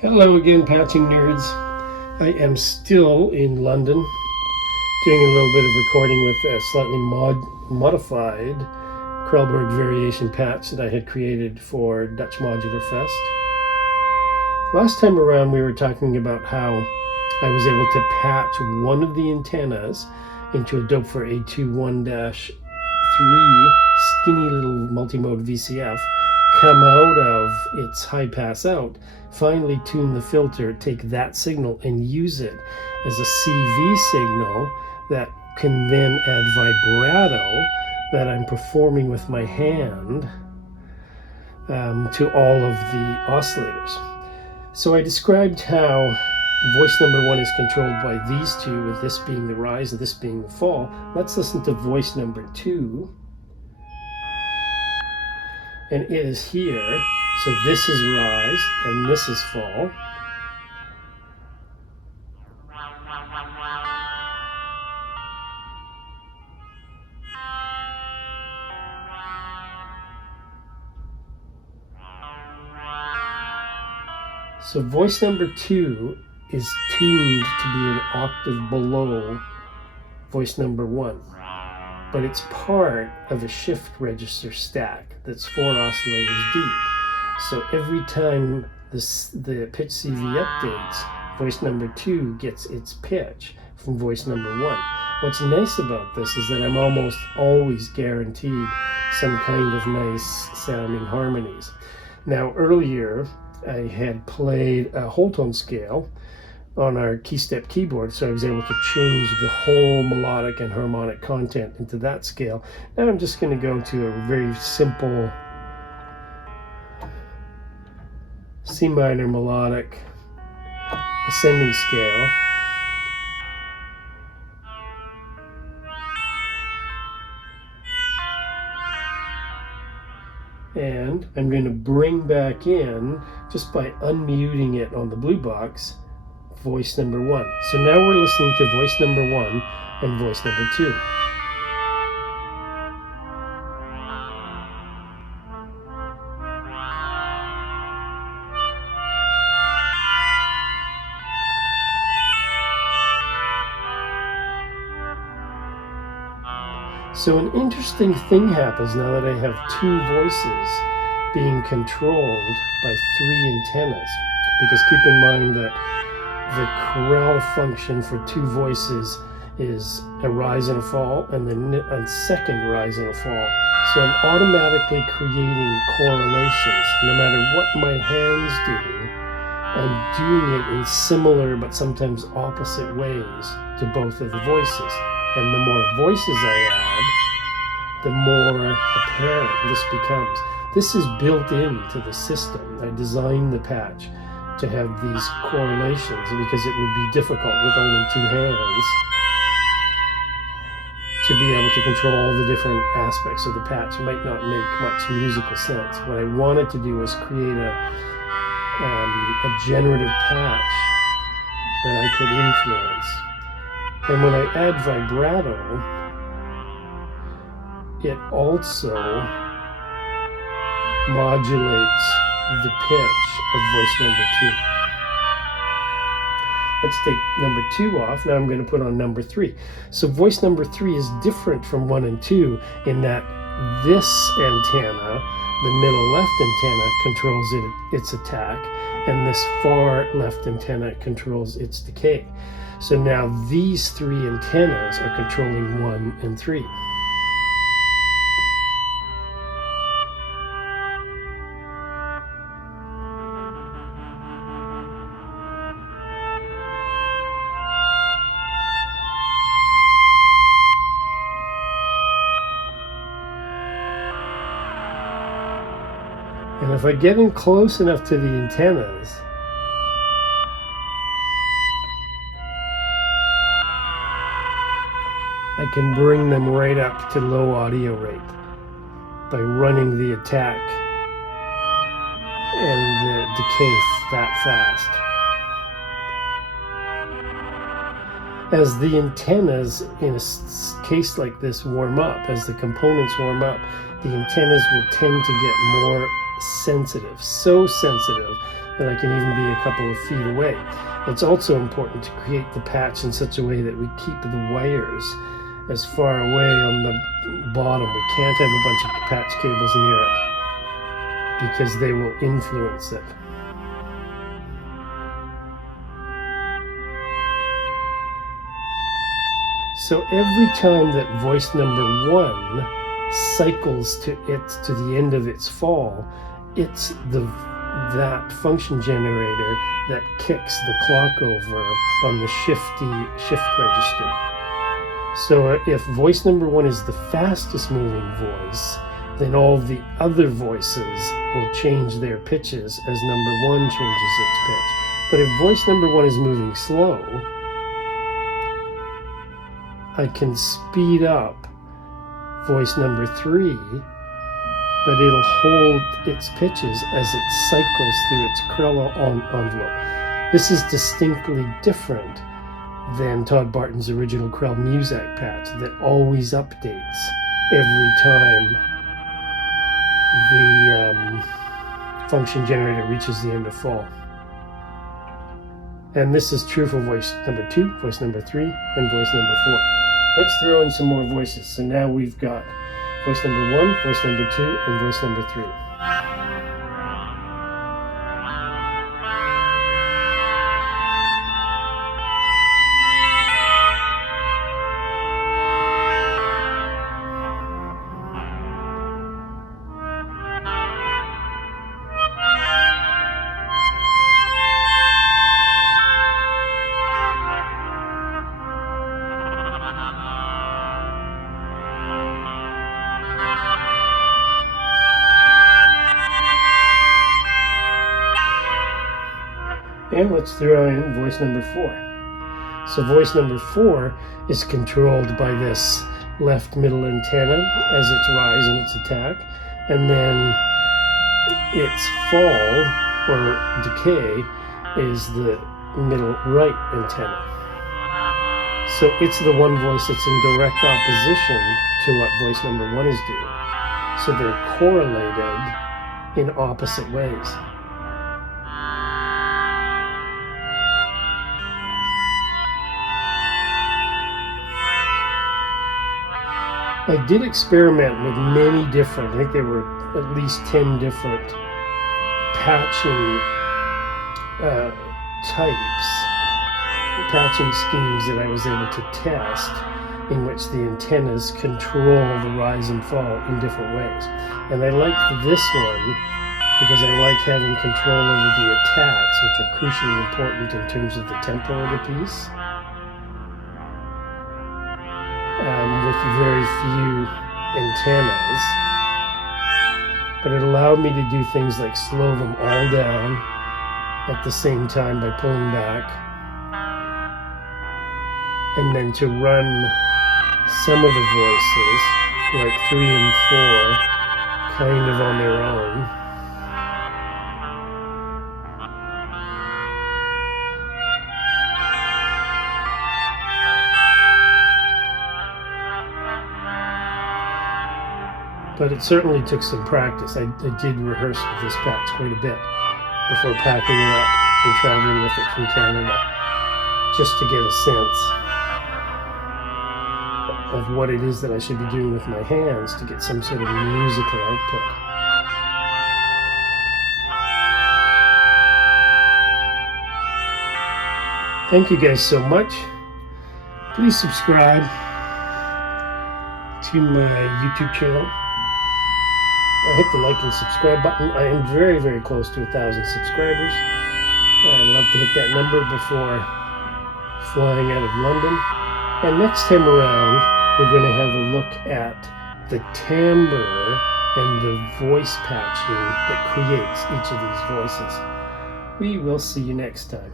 Hello again, patching nerds. I am still in London doing a little bit of recording with a slightly modified Krellberg variation patch that I had created for Dutch Modular Fest. Last time around we were talking about how I was able to patch one of the antennas into a Dope4 A21-3 skinny little multimode VCF, come out of its high pass out, finally tune the filter, take that signal and use it as a CV signal that can then add vibrato that I'm performing with my hand to all of the oscillators. So I described how voice number one is controlled by these two, with this being the rise and this being the fall. Let's listen to voice number two. And it is here, so this is rise and this is fall. So voice number two is tuned to be an octave below voice number one, but it's part of a shift register stack that's 4 oscillators deep. So every time the pitch CV updates, voice number two gets its pitch from voice number one. What's nice about this is that I'm almost always guaranteed some kind of nice sounding harmonies. Now earlier I had played a whole tone scale on our keystep keyboard, so I was able to change the whole melodic and harmonic content into that scale. Now I'm just going to go to a very simple C minor melodic ascending scale. And I'm going to bring back in, just by unmuting it on the blue box, voice number one. So now we're listening to voice number one and voice number two. So an interesting thing happens now that I have two voices being controlled by 3 antennas, because keep in mind that the Krell function for 2 voices is a rise and a fall, and then a second rise and a fall. So I'm automatically creating correlations. No matter what my hands do, I'm doing it in similar but sometimes opposite ways to both of the voices. And the more voices I add, the more apparent this becomes. This is built into the system. I designed the patch to have these correlations because it would be difficult with only 2 hands to be able to control all the different aspects of the patch. It might not make much musical sense. What I wanted to do was create a generative patch that I could influence. And when I add vibrato, it also modulates the pitch of voice number two. Let's take number 2 off. Now I'm going to put on number 3. So voice number 3 is different from 1 and 2 in that this antenna, the middle left antenna, controls its attack, and this far left antenna controls its decay. So now these 3 antennas are controlling 1 and 3. And if I get in close enough to the antennas, I can bring them right up to low audio rate by running the attack and the decay that fast. As the antennas in a case like this warm up, as the components warm up, the antennas will tend to get more sensitive, so sensitive that I can even be a couple of feet away. It's also important to create the patch in such a way that we keep the wires as far away on the bottom. We can't have a bunch of patch cables near it because they will influence it. So every time that voice number 1 cycles to the end of its fall, it's that function generator that kicks the clock over on the shift register. So if voice number 1 is the fastest moving voice, then all the other voices will change their pitches as number 1 changes its pitch. But if voice number 1 is moving slow, I can speed up voice number 3, but it'll hold its pitches as it cycles through its Krell envelope. This is distinctly different than Todd Barton's original Krell Muzak patch that always updates every time the function generator reaches the end of fall. And this is true for voice number 2, voice number 3, and voice number 4. Let's throw in some more voices. So now we've got voice number 1, voice number 2, and voice number 3. And let's throw in voice number 4. So voice number 4 is controlled by this left middle antenna as its rise and its attack, and then its fall or decay is the middle right antenna. So it's the one voice that's in direct opposition to what voice number 1 is doing. So they're correlated in opposite ways. I did experiment with many different, I think there were at least 10 different patching patching schemes that I was able to test in which the antennas control the rise and fall in different ways. And I liked this one because I like having control over the attacks, which are crucially important in terms of the tempo of the piece. With very few antennas, but it allowed me to do things like slow them all down at the same time by pulling back, and then to run some of the voices, like 3 and 4, kind of on their own. But it certainly took some practice. I did rehearse with this patch quite a bit before packing it up and traveling with it from Canada, just to get a sense of what it is that I should be doing with my hands to get some sort of musical output. Thank you guys so much. Please subscribe to my YouTube channel. Hit the like and subscribe button. I am very, very close to 1,000 subscribers. I'd love to hit that number before flying out of London. And next time around, we're going to have a look at the timbre and the voice patching that creates each of these voices. We will see you next time.